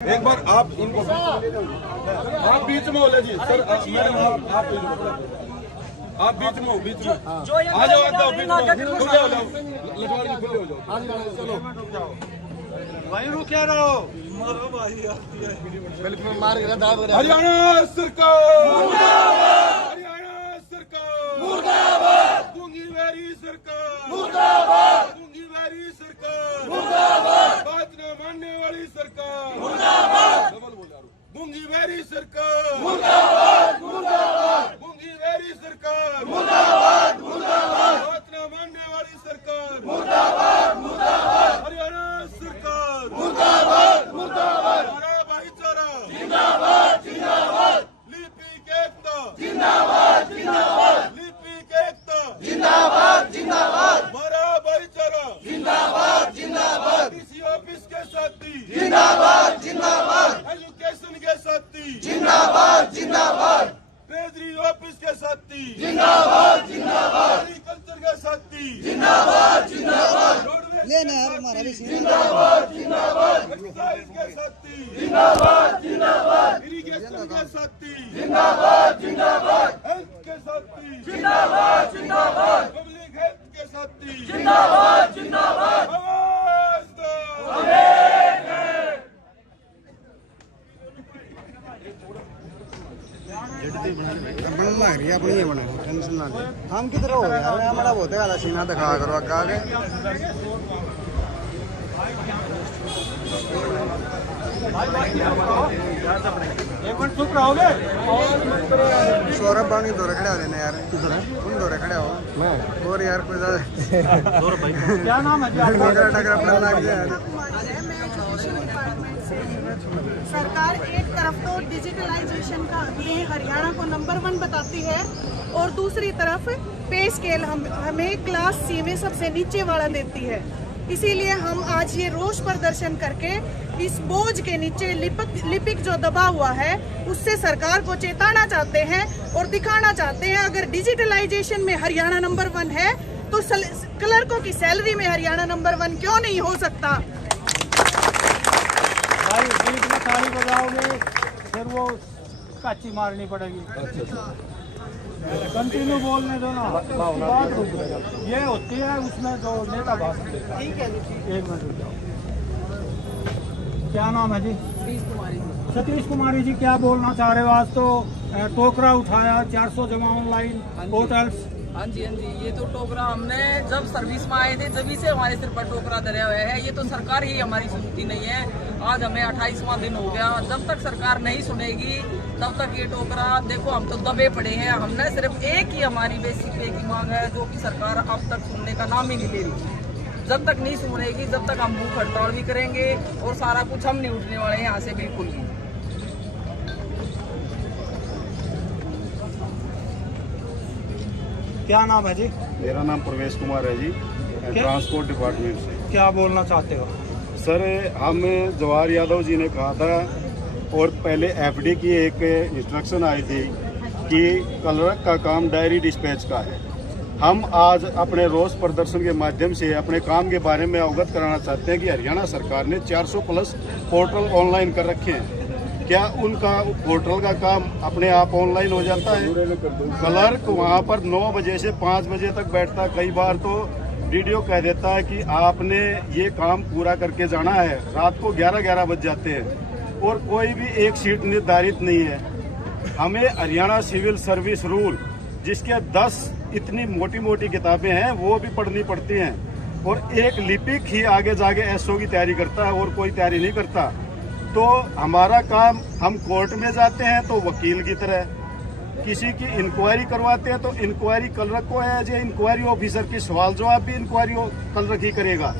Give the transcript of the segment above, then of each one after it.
एक बार आप इनको आप बीच में हो ले जी सर, मैडम आप बीच में हो, बीच में आ जाओ, आ जाओ, बीच में खुले हो जाओ, लखवाड़ी खुले हो जाओ, चलो वहीं रुके रहो। हरियाणा सरकार मुर्दाबाद, हरियाणा सरकार मुर्दाबाद, गूंगी वेरी सरकार मुर्दाबाद, गूंगी वेरी सरकार मुर्दाबाद, बात न मानने वाली सरकार मुर्दाबाद, डबल बोल रहा हूं, गूंगी वेरी सरकार मुर्दाबाद मुर्दाबाद, गूंगी वेरी सरकार मुर्दाबाद मुर्दाबाद, बात न मानने वाली सरकार मुर्दाबाद मुर्दाबाद, हरियाणा सरकार मुर्दाबाद मुर्दाबाद, हमारा भाईचारा जिंदाबाद जिंदाबाद, लिपिक एकता जिंदाबाद जिंदाबाद, लिपिक एकता जिंदाबाद जिंदाबाद, हमारा भाईचारा जिंदाबाद जिंदाबाद, किसी ऑफिस के साथी जिंदाबाद जिंदाबाद, एजुकेशन के साथी जिंदाबाद जिंदाबाद, ट्रेजरी ऑफिस के साथी जिंदाबाद जिंदाबाद, एग्रीकल्चर के साथी जिंदाबाद जिंदाबाद, लेना है हमारा भी जिंदाबाद जिंदाबाद, एक्साइज के साथी जिंदाबाद जिंदाबाद, इरिगेशन के साथी जिंदाबाद जिंदाबाद, हेल्थ के साथी जिंदाबाद जिंदाबाद, पब्लिक हेल्थ के साथी जिंदाबाद जिंदाबाद, आवाज दो बन लग रही है अपनी, ये बने टेंशन ना ले। हम किधर हो यार, हमारा बहुत है सीना दिखा करो आगे। एक मिनट चुप रहोगे। सौरभ बानी दौरे खड़े हो देना यार, तुम दौरे खड़े हो मैं और यार कोई ज्यादा क्या नाम है सरकार एक तरफ तो डिजिटलाइजेशन का ये हरियाणा को नंबर 1 बताती है और दूसरी तरफ पे स्केल हमें क्लास सी में सबसे नीचे वाला देती है। इसीलिए हम आज ये रोष प्रदर्शन करके इस बोझ के नीचे लिपिक जो दबा हुआ है उससे सरकार को चेताना चाहते हैं और दिखाना चाहते हैं अगर डिजिटलाइजेशन में हरियाणा नंबर 1 है तो क्लर्कों की सैलरी में हरियाणा नंबर 1 क्यों नहीं हो सकता। भाई बीच में ताली बजाओगे फिर वो काची मारनी पड़ेगी। कंटिन्यू बोलने दो ना, बात रुक जाएगी। ये होती है उसमें जो नेता भाषण देता है। ठीक है, एक मिनट रुक जाओ। क्या नाम है जी? सतीश कुमारी जी, क्या बोलना चाह रहे हो? आज तो टोकरा उठाया, 400 जमा ऑनलाइन होटल्स। हाँ जी, ये तो टोकरा हमने जब सर्विस में आए थे जब से हमारे सिर पर टोकरा धरे हुए है। ये तो सरकार ही हमारी सुनती नहीं है। आज हमें 28वां दिन हो गया, जब तक सरकार नहीं सुनेगी तब तक ये टोकरा, देखो हम तो दबे पड़े हैं। हमने सिर्फ एक ही हमारी बेसिक पे की मांग है जो कि सरकार अब तक सुनने का नाम ही नहीं ले रही। जब तक नहीं सुनेगी जब तक हम भूख हड़ताल भी करेंगे और सारा कुछ हम नहीं उठने वाले हैं यहाँ से बिल्कुल भी। क्या नाम है जी? मेरा नाम प्रवेश कुमार है जी, ट्रांसपोर्ट डिपार्टमेंट से। क्या बोलना चाहते हो? सर, हम जवाहर यादव जी ने कहा था और पहले एफडी की एक इंस्ट्रक्शन आई थी कि क्लर्क का काम डायरी डिस्पैच का है। हम आज अपने रोष प्रदर्शन के माध्यम से अपने काम के बारे में अवगत कराना चाहते हैं कि हरियाणा सरकार ने 400 प्लस पोर्टल ऑनलाइन कर रखे हैं। क्या उनका पोर्टल का काम अपने आप ऑनलाइन हो जाता है? क्लर्क वहां पर 9 बजे से 5 बजे तक बैठता है। कई बार तो वीडियो कह देता है कि आपने ये काम पूरा करके जाना है। रात को 11-11 बज जाते हैं और कोई भी एक सीट निर्धारित नहीं है। हमें हरियाणा सिविल सर्विस रूल, जिसके 10 इतनी मोटी मोटी किताबें हैं, वो भी पढ़नी पड़ती हैं और एक लिपिक ही आगे जाके एसओ की तैयारी करता है और कोई तैयारी नहीं करता। तो हमारा काम, हम कोर्ट में जाते हैं तो वकील की तरह, किसी की इंक्वायरी करवाते हैं तो इंक्वायरी क्लर्क को है, जो इंक्वायरी ऑफिसर की सवाल जवाब भी इंक्वायरी क्लर्क ही करेगा।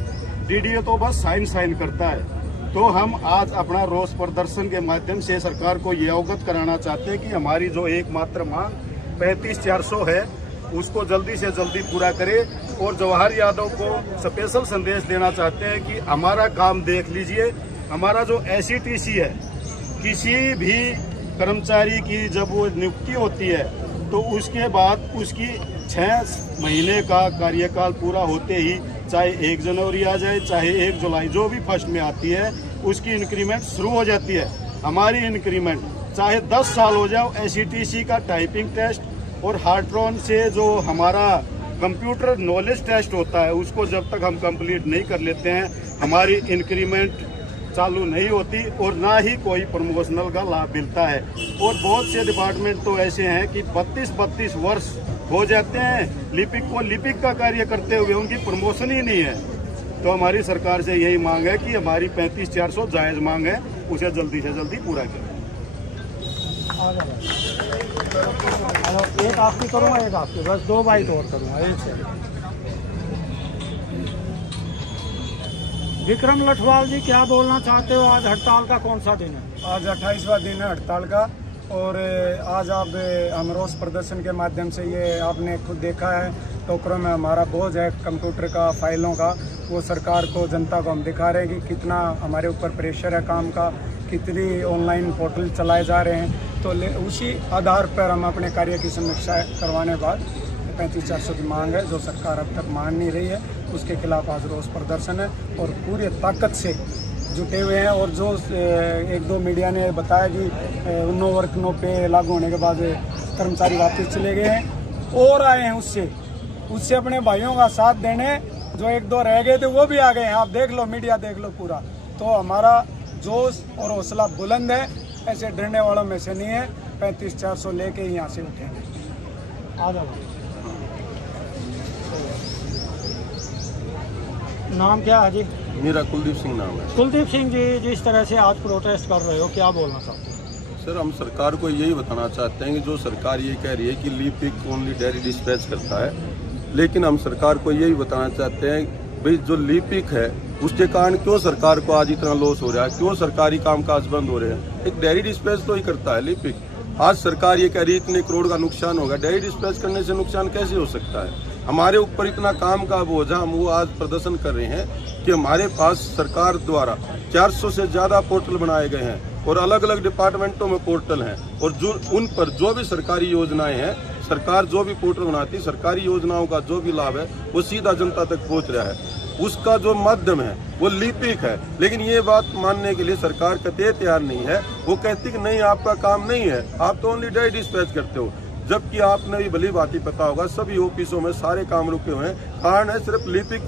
डीडीओ तो बस साइन करता है। तो हम आज अपना रोष प्रदर्शन के माध्यम से सरकार को ये अवगत कराना चाहते हैं कि हमारी जो एकमात्र मांग 35,400 है उसको जल्दी से जल्दी पूरा करे और जवाहर यादव को स्पेशल संदेश देना चाहते हैं कि हमारा काम देख लीजिए। हमारा जो एसईटीसी है, किसी भी कर्मचारी की जब वो नियुक्ति होती है तो उसके बाद उसकी 6 महीने का कार्यकाल पूरा होते ही, चाहे 1 जनवरी आ जाए चाहे 1 जुलाई, जो भी फर्स्ट में आती है, उसकी इंक्रीमेंट शुरू हो जाती है। हमारी इंक्रीमेंट चाहे 10 साल हो जाए, एसईटीसी का टाइपिंग टेस्ट और हार्ट्रॉन से जो हमारा कंप्यूटर नॉलेज टेस्ट होता है उसको जब तक हम कंप्लीट नहीं कर लेते हैं हमारी इंक्रीमेंट चालू नहीं होती और ना ही कोई प्रमोशनल का लाभ मिलता है। और बहुत से डिपार्टमेंट तो ऐसे हैं कि 32-32 वर्ष हो जाते हैं लिपिक को लिपिक का कार्य करते हुए, उनकी प्रमोशन ही नहीं है। तो हमारी सरकार से यही मांग है कि हमारी 35,400 जायज़ मांग है, उसे जल्दी से जल्दी पूरा करें। एक आपकी करूँगा, एक आपकी, बस 2 बाइट और करूँगा, एक से। विक्रम लठवाल जी, क्या बोलना चाहते हो? आज हड़ताल का कौन सा दिन है? आज 28वां दिन है हड़ताल का और आज आप हम रोष प्रदर्शन के माध्यम से ये आपने खुद देखा है टोकरों में हमारा बोझ है कंप्यूटर का, फाइलों का, वो सरकार को, जनता को हम दिखा रहे हैं कि कितना हमारे ऊपर प्रेशर है काम का, कितनी ऑनलाइन पोर्टल चलाए जा रहे हैं। तो उसी आधार पर हम अपने कार्य की समीक्षा करवाने बाद 35,400 की मांग है जो सरकार अब तक मान नहीं रही है, उसके खिलाफ आज रोष प्रदर्शन है और पूरी ताकत से जुटे हुए हैं। और जो 1-2 मीडिया ने बताया कि 9 वर्ग 9 पे लागू होने के बाद कर्मचारी वापस चले गए हैं और आए हैं उससे अपने भाइयों का साथ देने, जो 1-2 रह गए थे वो भी आ गए हैं। आप देख लो, मीडिया देख लो पूरा। तो हमारा जोश और हौसला बुलंद है, ऐसे डरने वालों में से नहीं है। 35,400 लेके ही यहाँ से उठेंगे। आ जाओ। नाम क्या है जी? मेरा कुलदीप सिंह नाम है। कुलदीप सिंह जी, जिस तरह से आज प्रोटेस्ट कर रहे हो, क्या बोलना चाहते हो? सर, हम सरकार को यही बताना चाहते हैं कि जो सरकार ये कह रही है कि लिपिक ओनली डायरी डिस्पैच करता है, लेकिन हम सरकार को यही बताना चाहते हैं भाई जो लिपिक है उसके कारण क्यों सरकार को आज इतना लॉस हो रहा है, क्यों सरकारी कामकाज बंद हो रहे हैं। एक डायरी डिस्पैच तो ही करता है लिपिक। आज सरकार ये कह रही है इतने करोड़ का नुकसान होगा, डायरी डिस्पैच करने से नुकसान कैसे हो सकता है? हमारे ऊपर इतना काम का बोझ, हम वो आज प्रदर्शन कर रहे हैं कि हमारे पास सरकार द्वारा 400 से ज्यादा पोर्टल बनाए गए हैं और अलग अलग डिपार्टमेंटों में पोर्टल हैं और जो उन पर जो भी सरकारी योजनाएं हैं, सरकार जो भी पोर्टल बनाती है, सरकारी योजनाओं का जो भी लाभ है वो सीधा जनता तक पहुंच रहा है। उसका जो माध्यम है वो लिपिक है, लेकिन ये बात मानने के लिए सरकार कतई तैयार नहीं है। वो कहती कि नहीं, आपका काम नहीं है, आप तो ओनली डायरी डिस्पैच करते हो। जबकि आपने भी भली बात ही पता होगा सभी ऑफिसों में सारे काम रुके हुए हैं, कारण है सिर्फ लिपिक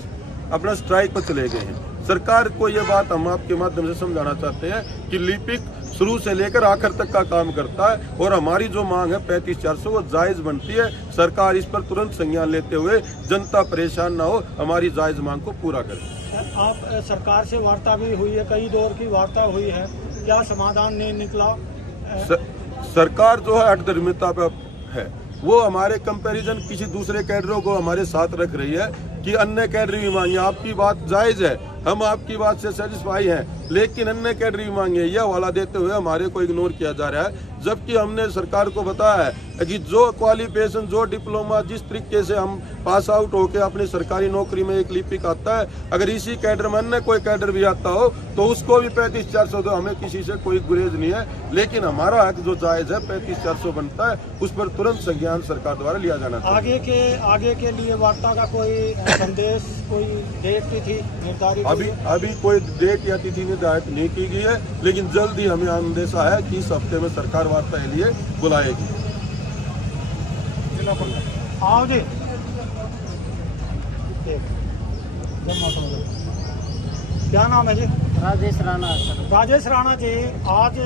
अपना स्ट्राइक पर चले गए हैं। सरकार को ये बात हम आपके माध्यम से समझाना चाहते हैं कि लिपिक शुरू से लेकर आखिर तक का काम करता है और हमारी जो मांग है 35,400 वो जायज बनती है। सरकार इस पर तुरंत संज्ञान लेते हुए जनता परेशान ना हो, हमारी जायज मांग को पूरा करे। आप सरकार से वार्ता भी हुई है, कई दौर की वार्ता हुई है, क्या समाधान नहीं निकला? सरकार जो है अटदरिमिता पे है, वो हमारे कंपैरिजन किसी दूसरे कैडरों को हमारे साथ रख रही है कि अन्य कैडर भी मांगे। आपकी बात जायज है, हम आपकी बात से सेटिस्फाई हैं, लेकिन अन्य कैडर भी मांगे, यह हवाला देते हुए हमारे को इग्नोर किया जा रहा है। जबकि हमने सरकार को बताया है कि जो क्वालिफिकेशन, जो डिप्लोमा, जिस तरीके से हम पास आउट होकर अपनी सरकारी नौकरी में एक लिपिक आता है, अगर इसी कैडर में अन्य कोई कैडर भी आता हो तो उसको भी 35,400 दो, हमें किसी से कोई गुरेज नहीं है। लेकिन हमारा हक जो जायज है 35,400 बनता है, उस पर तुरंत संज्ञान सरकार द्वारा लिया जाना चाहिए। आगे के लिए वार्ता का कोई संदेश, कोई डेट की थी निर्धारित? अभी कोई डेट या तिथि निर्धारित नहीं की गई है, लेकिन जल्द ही हमें अंदेशा है कि इस हफ्ते में सरकार वार्ता के लिए बुलाएगी। आओ जी। क्या नाम है जी? राजेश राणा। राजेश राणा जी, आज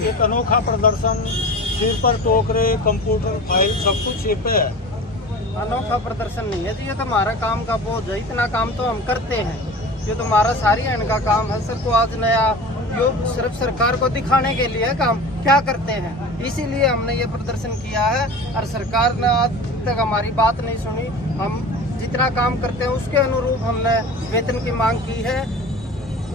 एक अनोखा प्रदर्शन, सिर पर टोकरे, कंप्यूटर, फाइल, सब कुछ सिर पे है। अनोखा प्रदर्शन नहीं है जी, ये तो हमारा काम का बोझ है। इतना काम तो हम करते हैं, ये तो हमारा सारी एंड का काम है। सर को आज नया यो सिर्फ सरकार को दिखाने के लिए काम क्या करते हैं, इसीलिए हमने ये प्रदर्शन किया है। और सरकार ने आज तक हमारी बात नहीं सुनी। हम जितना काम करते हैं उसके अनुरूप हमने वेतन की मांग की है,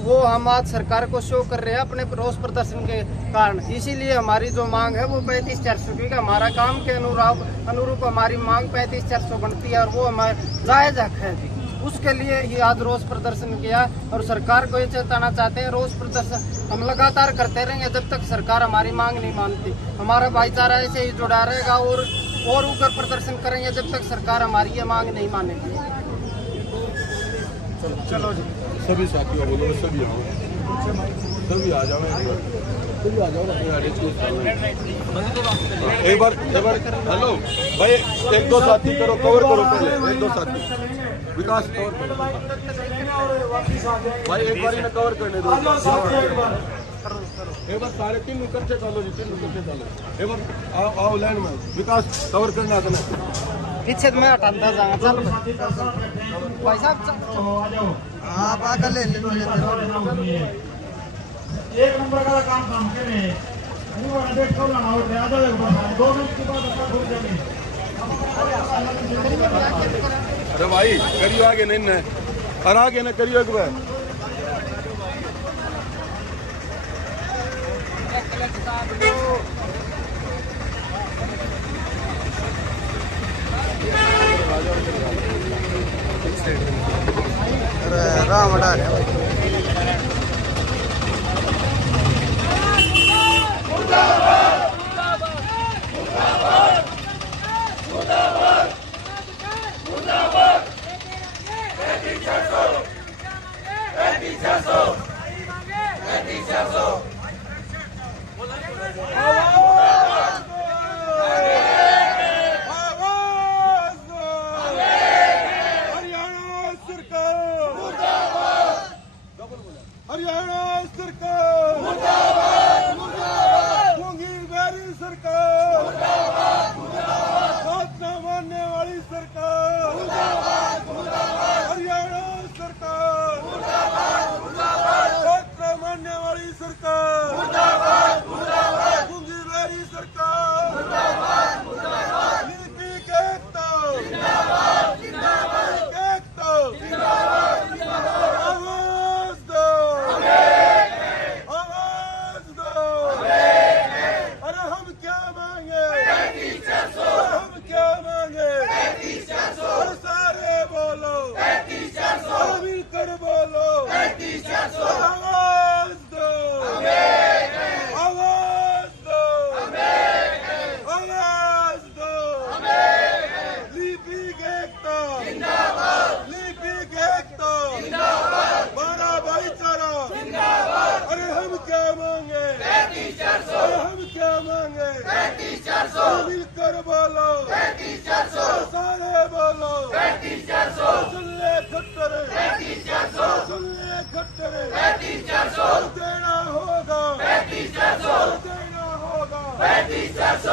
वो हम आज सरकार को शो कर रहे हैं अपने रोष प्रदर्शन के कारण। इसीलिए हमारी जो मांग है वो 35,400 की, हमारा काम के अनुरूप हमारी मांग 35,400 बनती है और वो हमारा जायज हक है जी। उसके लिए ही आज रोष प्रदर्शन किया और सरकार को ये चेताना चाहते हैं, रोष प्रदर्शन हम लगातार करते रहेंगे जब तक सरकार हमारी मांग नहीं मानती। हमारा भाईचारा ऐसे ही जुड़ा रहेगा और उग्र प्रदर्शन करेंगे जब तक सरकार हमारी ये मांग नहीं मानेगी। चलो जी। सभी साथियों बोलो, सभी आओ। तभी आ जाओ एक बार हेलो भाई, एक दो साथी करो, कवर करो पहले, एक दो साथी विकास कवर करो भाई, एक बार इन्हें कवर करने दो, एक बार सारे तीन इकट्ठे डालो जी, तीन इकट्ठे डालो, एक बार आओ लाइन में, विकास कवर करना था ना पीछे में हटाता जाएगा। चल भाई साहब आप आकर ले लो। एक नंबर का काम के लिए देखो ना, 2 मिनट के बाद अपना खोल देंगे। अरे भाई करियो आगे नहीं न, और आगे न करियो एक बार। राम हटा रहे भाई। हरियाणा सरकार मुर्दाबाद, मुर्दाबाद, गूंगी बैरी सरकार मुर्दाबाद, मुर्दाबाद, बात न मानने वाली सरकार मुर्दाबाद, मुर्दाबाद, हरियाणा सरकार मुर्दाबाद, मुर्दाबाद, बात न मानने वाली सरकार मुर्दाबाद, मुर्दाबाद, गूंगी बैरी सरकार मुर्दाबाद, मुर्दाबाद, नीति के एकता जिंदाबाद, जिंदाबाद, एकता जिंदाबाद, जिंदाबाद, आवाज दो, आवाज दो। अरे हम क्या मांगे, हम क्या मांगे, अरे सारे बोलो, अरे मिलकर बोलो, आवाज दो, आवाज दो, आवाज दो। लिपि के एकता जिंदाबाद, लिपि के एकता जिंदाबाद, माना भाईचारा जिंदाबाद। अरे हम क्या मांगे, अरे हम क्या मांगे, मिलकर बोलो, सारे बोलो, सुन ले खट्टर, सुन ले खट्टर, देना होगा, देना होगा,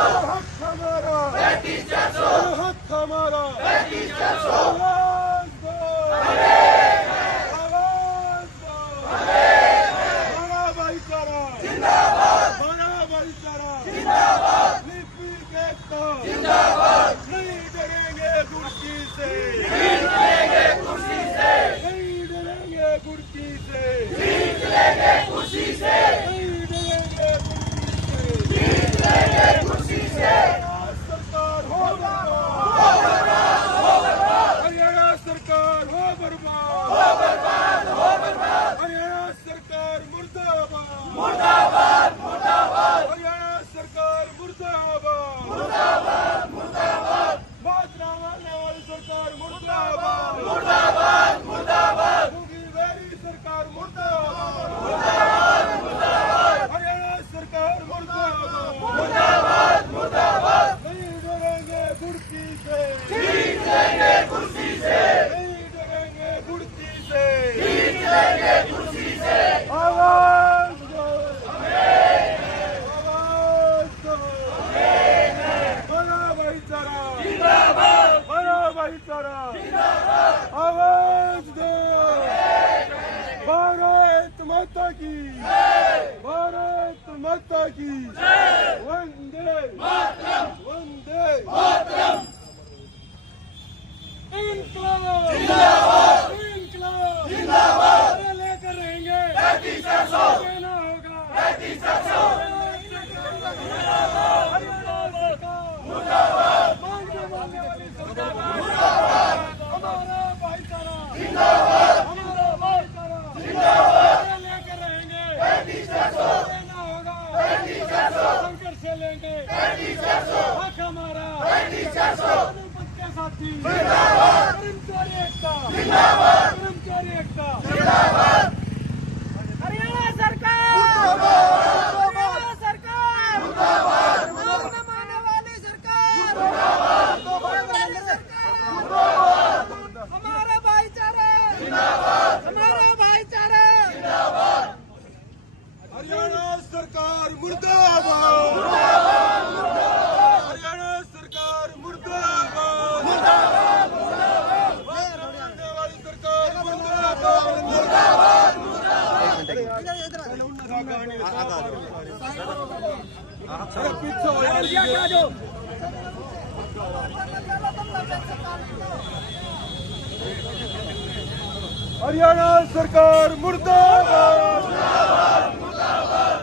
हक हमारा, हक हमारा, आवाज दो, आवाज दो, माना भाईचारा जिंदाबाद, माना भाईचारा जिंदाबाद, लिपि के एकता जिंदाबाद, नहीं डरेंगे कुर्सी से, नहीं डरेंगे कुर्सी से, नहीं डरेंगे कुर्सी से, जीत लेंगे कुर्सी से, नहीं डरेंगे कुर्सी से, जीत लेंगे कुर्सी से। सरकार हो बर्बाद, हो बर्बाद, हरियाणा सरकार हो बर्बाद, हो बर्बाद, हो बर्बाद, हरियाणा सरकार मुर्दाबाद, मुर्दाबाद, मुर्दाबाद, हरियाणा सरकार मुर्दाबाद, मुर्दाबाद, मुर्दाबाद, बात न मानने वाली सरकार मुर्दाबाद, मुर्दाबाद, मुर्दाबाद, गूंगी बैरी सरकार मुर्दाबाद, मुर्दाबाद, मुर्दाबाद, हरियाणा सरकार मुर्दाबाद, मुर्दाबाद, मुर्दाबाद, नहीं डरेंगे कुर्सी से, जीत लेंगे कुर्सी से, नहीं डरेंगे कुर्सी से, जीत लेंगे कुर्सी से। आवाज दो, आवाज दो, बड़ा भाईचारा जिंदाबाद, बड़ा भाईचारा जिंदाबाद, आवाज दो। भारत माता की, भारत माता की, वंदे मातरम, वंदे मातरम। इनकलाब जिंदाबाद, इनकलाब जिंदाबाद, अरे लेकर रहेंगे 3400, देना होगा 3400, मुर्दाबाद, मांगने वाली सरकार मुर्दाबाद, हमारा भाईचारा जिंदाबाद, हमारा भाईचारा जिंदाबाद, अरे लेकर रहेंगे 3400, देना होगा 3400, संघर्ष से लेंगे 3400, हक हमारा 3400, साथी जिंदाबाद, कर्मचारी एकता जिंदाबाद, कर्मचारी एकता जिंदाबाद, हरियाणा सरकार मुर्दाबाद, हरियाणा सरकार मुर्दाबाद, बात न मानने वाली सरकार मुर्दाबाद। पीछे हो जाओ। हरियाणा सरकार मुर्दाबाद,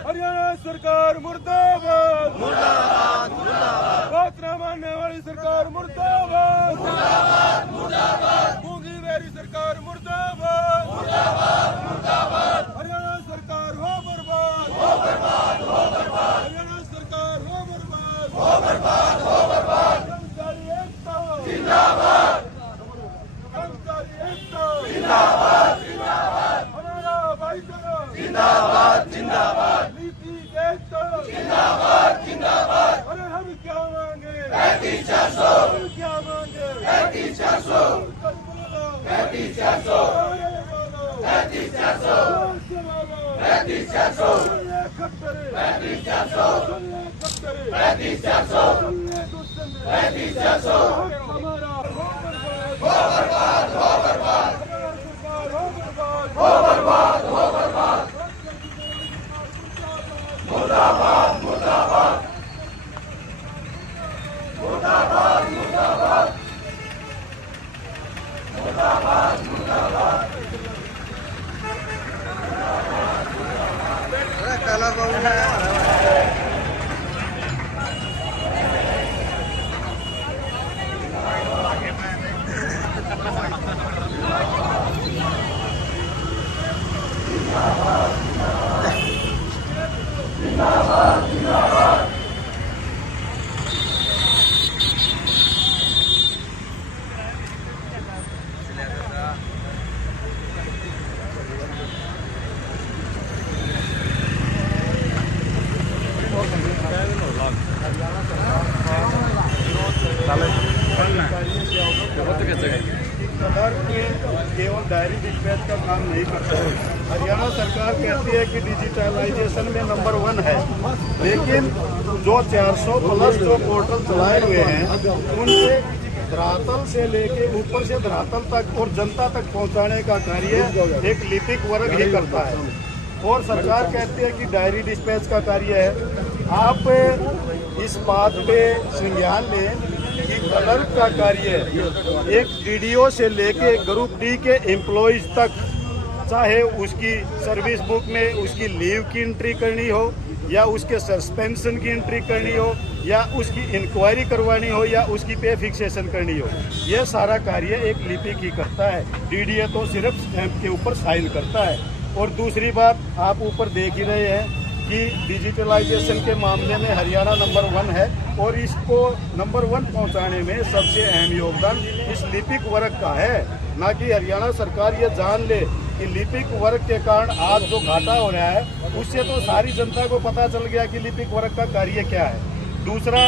हरियाणा सरकार मुर्दाबाद, बात न मानने वाली सरकार मुर्दाबाद, गूंगी मेरी सरकार मुर्दाबाद, हरियाणा सरकार हो बर्बाद, हरियाणा सरकार हो बर्बाद, कर्मचारी एकता जिंदाबाद, कर्मचारी एकता हमारा भाईचारा जिंदाबाद, नीति एकता जिंदाबाद। अरे हम क्या मांगे? 35,400। हम क्या मांगे? 35,400। 35,400। 35,400। 35,400। 35,400। हमारा हो बर्बाद, हो बर्बाद, हो बर्बाद, हो बर्बाद, मुर्दाबाद, मुर्दाबाद, मुर्दाबाद, मुर्दाबाद, मुर्दाबाद, मुर्दाबाद। काला बाबू है। केवल डायरी डिस्पैच का काम नहीं करता है। हरियाणा सरकार कहती है कि डिजिटलाइजेशन में नंबर 1 है, लेकिन जो 400 प्लस जो पोर्टल चलाए हुए हैं उनसे धरातल से लेके ऊपर से धरातल तक और जनता तक पहुंचाने का कार्य एक लिपिक वर्ग ही करता है। और सरकार कहती है कि डायरी डिस्पैच का कार्य है। आप इस बात पे संज्ञान लें कि क्लर्क का कार्य एक डीडीओ से लेके ग्रुप डी के एम्प्लॉइज तक, चाहे उसकी सर्विस बुक में उसकी लीव की एंट्री करनी हो या उसके सस्पेंशन की एंट्री करनी हो या उसकी इंक्वायरी करवानी हो या उसकी पे फिक्सेशन करनी हो, यह सारा कार्य एक लिपिक ही करता है। डीडीए तो सिर्फ स्टैंप के ऊपर साइन करता है। और दूसरी बात, आप ऊपर देख ही रहे हैं कि डिजिटलाइजेशन के मामले में हरियाणा नंबर 1 है और इसको नंबर 1 पहुंचाने में सबसे अहम योगदान इस लिपिक वर्ग का है। ना कि हरियाणा सरकार ये जान ले कि लिपिक वर्ग के कारण आज जो घाटा हो रहा है उससे तो सारी जनता को पता चल गया कि लिपिक वर्ग का कार्य क्या है। दूसरा,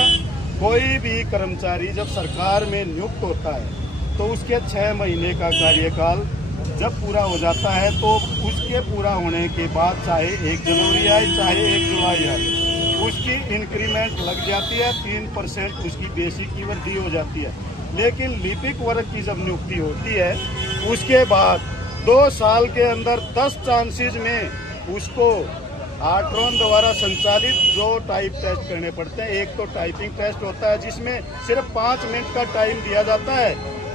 कोई भी कर्मचारी जब सरकार में नियुक्त होता है तो उसके 6 महीने का कार्यकाल जब पूरा हो जाता है तो उसके पूरा होने के बाद चाहे 1 जनवरी आए चाहे 1 जुलाई आए उसकी इंक्रीमेंट लग जाती है, 3% उसकी बेसिक की वृद्धि हो जाती है। लेकिन लिपिक वर्ग की जब नियुक्ति होती है उसके बाद 2 साल के अंदर 10 चांसेस में उसको आर्ट्रॉन द्वारा संचालित जो टाइप टेस्ट करने पड़ते हैं। एक तो टाइपिंग टेस्ट होता है जिसमें सिर्फ 5 मिनट का टाइम दिया जाता है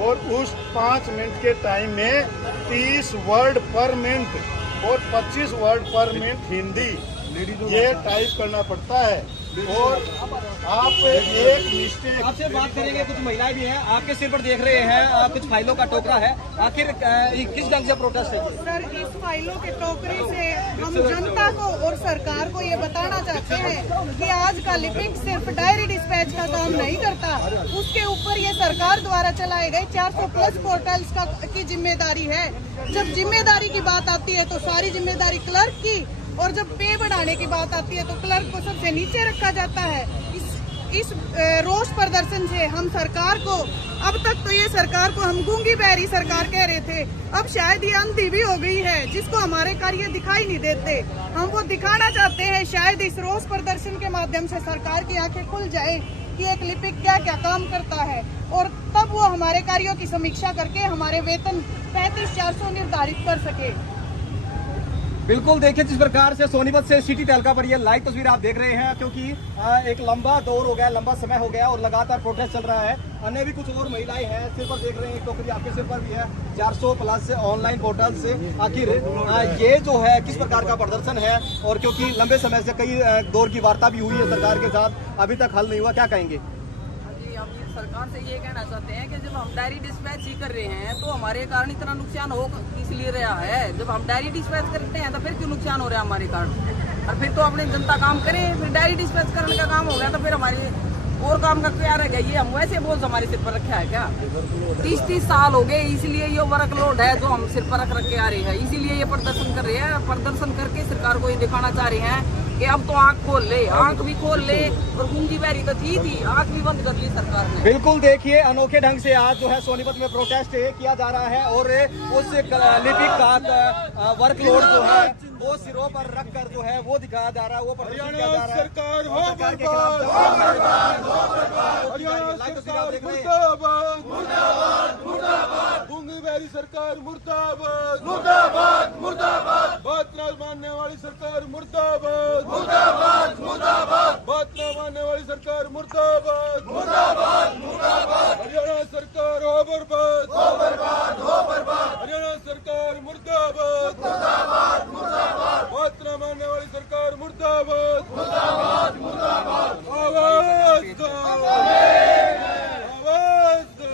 और उस 5 मिनट के टाइम में 30 वर्ड पर मिनट और 25 वर्ड पर मिनट हिंदी ये टाइप करना पड़ता है। और आप एक मिस्टेक, आपसे बात करेंगे, कुछ महिलाएं भी हैं आपके सिर पर देख रहे हैं, कुछ फाइलों का टोकरा है, आखिर किस ढंग से प्रोटेस्ट है? सर, इस फाइलों के टोकरे से हम जनता को और सरकार को ये बताना चाहते हैं कि आज का लिपिक सिर्फ डायरी डिस्पैच का काम नहीं करता, उसके ऊपर ये सरकार द्वारा चलाए गए 400 प्लस पोर्टल्स की जिम्मेदारी है। जब जिम्मेदारी की बात आती है तो सारी जिम्मेदारी क्लर्क की, और जब पे बढ़ाने की बात आती है तो क्लर्क को सबसे नीचे रखा जाता है। इस रोष प्रदर्शन से हम सरकार को, अब तक तो ये सरकार को हम गूंगी बहरी सरकार कह रहे थे, अब शायद ये अंधी भी हो गई है, जिसको हमारे कार्य दिखाई नहीं देते। हम वो दिखाना चाहते हैं, शायद इस रोष प्रदर्शन के माध्यम से सरकार की आंखें खुल जाए कि एक लिपिक क्या क्या काम करता है, और तब वो हमारे कार्यों की समीक्षा करके हमारे वेतन 35,400 निर्धारित कर सके। बिल्कुल, देखिए जिस प्रकार से सोनीपत से सिटी तहलका पर ये लाइव तस्वीर आप देख रहे हैं, क्योंकि एक लंबा दौर हो गया, लंबा समय हो गया और लगातार प्रोटेस्ट चल रहा है। अन्य भी कुछ और महिलाएं हैं, सिर पर देख रहे हैं, एक टोकरी आपके सिर पर भी है, 400 प्लस ऑनलाइन पोर्टल से। आखिर ये जो है किस प्रकार का प्रदर्शन है, और क्योंकि लंबे समय से कई दौर की वार्ता भी हुई है सरकार के साथ, अभी तक हल नहीं हुआ, क्या कहेंगे? हम सरकार से ये कहना चाहते हैं कि जब हम डायरी डिस्पैच ही कर रहे हैं तो हमारे कारण इतना नुकसान हो इसलिए रहा है। जब हम डायरी डिस्पैच करते हैं तो फिर क्यों नुकसान हो रहा है हमारे कारण? और फिर तो अपनी जनता काम करे, फिर डायरी डिस्पैच करने का काम हो गया तो फिर हमारे और काम का क्या रह गया? ये हम वैसे बोझ हमारे सिर पर रखा है क्या? 30 साल हो गए, इसलिए ये वर्कलोड है जो हम सिर पर रख के आ रहे हैं, इसीलिए ये प्रदर्शन कर रहे हैं। प्रदर्शन करके सरकार को ये दिखाना चाह रहे हैं कि अब तो आंख खोल ले, आंख भी खोल ले, और गूंगी बहरी तो थी आंख भी बंद कर ली सरकार ने। बिल्कुल, देखिए अनोखे ढंग से आज जो है सोनीपत में प्रोटेस्ट किया जा रहा है, और उस लिपिक का वर्कलोड जो है वो सिरों पर रख कर जो है वो दिखाया जा रहा है, वो प्रदर्शन किया जा रहा है। सरकार हो सरकार के खिलाफ गूंगी बहरी सरकार मुर्दाबाद, मुर्दाबाद, मुर्दाबाद। बात न मानने वाली सरकार मुर्दाबाद, मुर्दाबाद, मुर्दाबाद। बात न मानने वाली सरकार मुर्दाबाद, मुर्दाबाद, मुर्दाबाद। हरियाणा सरकार हो बर्बाद, हो बर्बाद, हो बर्बाद। हरियाणा सरकार मुर्दाबाद, मुर्दाबाद, मुर्दाबाद। बात न मानने वाली सरकार मुर्दाबाद, मुर्दाबाद, मुर्दाबाद। आवाज दो, आवाज दो।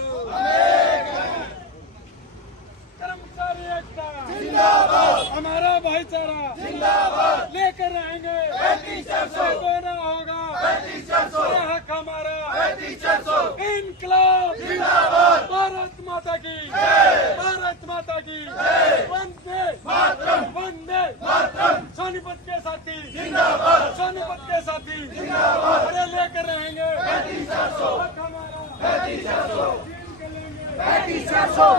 कर्मचारी एकता जिंदाबाद, हमारा भाईचारा जिंदाबाद, लेकर रहेंगे 35,400 ना होगा 35,400, हक हमारा 35,400। इनकलाब जिंदाबाद, भारत माता की जय, भारत माता की जय। वंदे मातरम, वंदे मातरम। सोनीपत के साथी जिंदाबाद, सोनीपत के साथी जिंदाबाद। अरे लेकर रहेंगे 35,400, हक हमारा 35,400, 35,400,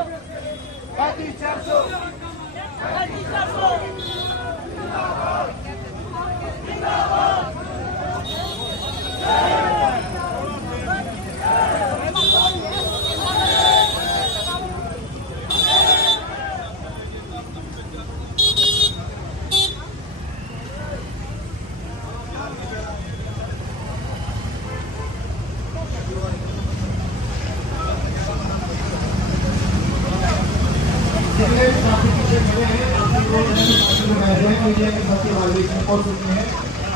35,400, 35,400।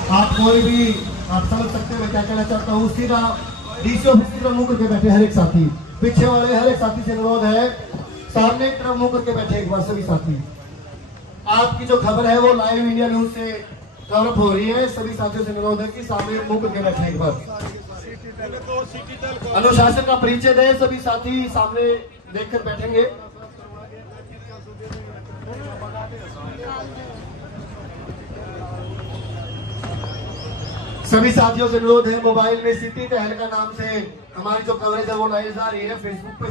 आप कोई भी आप समझ सकते हैं मैं क्या कहना चाहता हूँ। सीधा डीसी ऑफिस की तरफ मुंह करके बैठे हर एक साथी, पीछे वाले हर एक साथी से अनुरोध है सामने की तरफ मुंह करके बैठे एक बार सभी साथी। आपकी जो खबर है वो लाइव इंडिया न्यूज से कवर हो रही है, सभी साथियों से अनुरोध है कि सामने मुंह करके बैठे एक बार, अनुशासन का परिचय दें। सभी साथी सामने देखकर बैठेंगे। सभी साथियों से अनुरोध है, मोबाइल में सिटी तहलका नाम से हमारी जो कवरेज है वो लाइव जा रही है फेसबुक पे।